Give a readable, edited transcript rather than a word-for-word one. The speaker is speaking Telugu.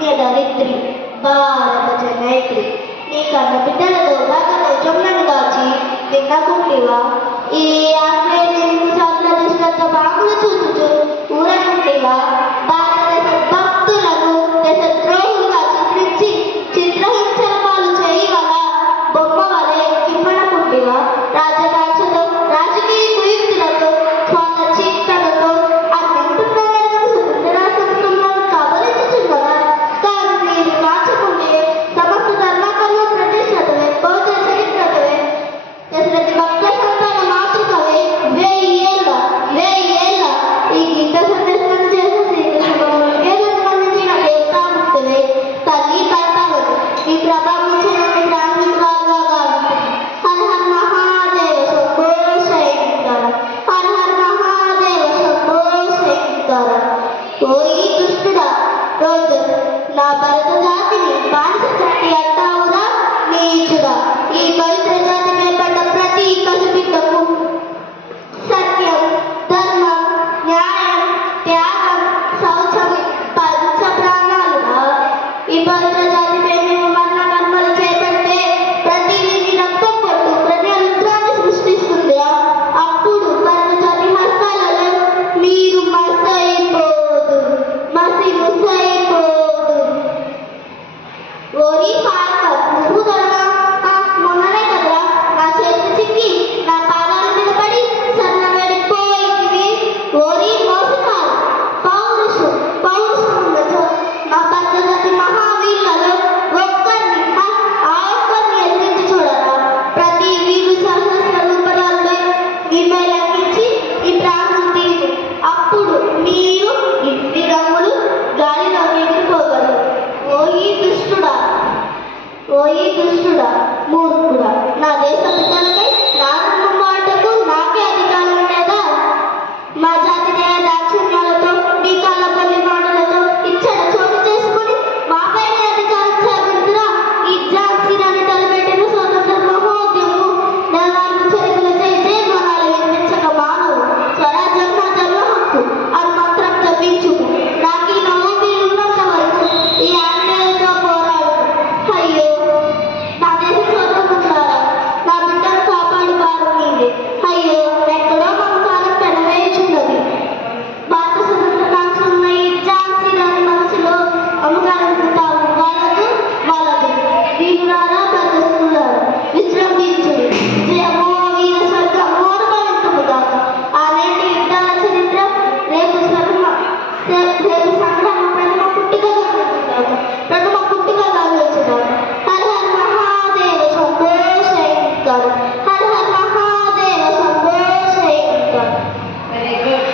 ధరిత్రి భారత జనైత్రి నీ కన్న బిడ్డలతో బాగా జొమ్మను కాచి విన్నకుంటివా ఈ ఆంగ్లేయులు సార్ల దిశతో బాగులు చూచుచు ఊరకుంటివా భారతదేశ భక్తులను దేశద్రోహులుగా చిత్రించి చిత్రహింసల పాలు చేయగల బొమ్మ వలె కిమ్మనకుంటివా రాజకాంక్షతో రాజకీయ కుయుక్తులతో స్వార్థ చీకలతో నా భరత జాతిని బానిస కట్టి అంటావురా నీచుడా ఈ పవిత్ర జాతి పడ్డ ప్రతి పసిబిడ్డకు సత్యం ధర్మం న్యాయం త్యాగం శౌచం పంచ ప్రాణాలుగా ఈ పవిత్ర జాతిపై మేము మరణ కర్మలు చేపడితే ప్రతి వీధి రక్తం పట్టు ప్రతి రుద్రాన్ని సృష్టిస్తుంది అప్పుడు భరత జాతి హస్తాలలో మీరు మసైపోదు ఓరి పార్వర్ నువ్వు దొరగా మొన్ననే కదరా నా చేతి చిక్కి నా పాదాల మీద పడి సన్నబడిపోయింది ఓరి మోసకారు పౌరుషం ఉండదు మా భర్త జాతి మహావీరులలో ఒక్కరిని ఎదిరించి చూడరా ప్రతి వీరు సహస్ర రూపరాల్లో వీపై లెక్కించి ఈ ప్రాణం తీరు అప్పుడు మీరు ఇంటి రంగులు గాలిలో ఎగిరిపోగలరు ఓ ఈ దుష్టుడా మూర్ఖుడా నా దేశ బిడ్డలపై నాగమ్మ మాటకు నాకే అధికారం లేదా మా జాతి దాక్షిణ్యాలతో మీ కళ్ళపల్లి మాటలతో ఇచ్చడ చోటు చేసుకుని మాపైనే అధికారం సాగించిన ఈ ఝాన్సీని తలపెట్టిన స్వతంత్ర మహోద్యమం నెలవారు చరిత్రల జయమానాలు వినిపించక మానవు స్వరాజ్యం నా జన్మ హక్కు అని మాత్రం జపించుకు నాకు ఈ నవ్వు ఉన్నంత వరకు ఈ ఆంగ్లేయులతో పోరాడు అయ్యో నా దేశ స్వతంత్రులారా నా బిడ్డను కాపాడు వారు మీదే అయ్యో ఎక్కడో మమకారం పెనవేయుచున్నది భారత స్వతంత్ర ఉన్న ఈ ఝాన్సీ రాణి మనసులో అమ్మకారం తాము వాళ్ళదు వీరులారా భద్రస్తులారా విశ్రమించుడు జయమో వీర స్వర్గమో అనుభవించుదాక ఆనేటి యుద్ధాల చరిత్ర రేపు సంగ్రామ ప్రథమ పుట్టికగా గమనించుదాక హర హర మహాదేవ శంభో శంకర్ హర హర మహాదేవ శంభో శంకర్. Very good.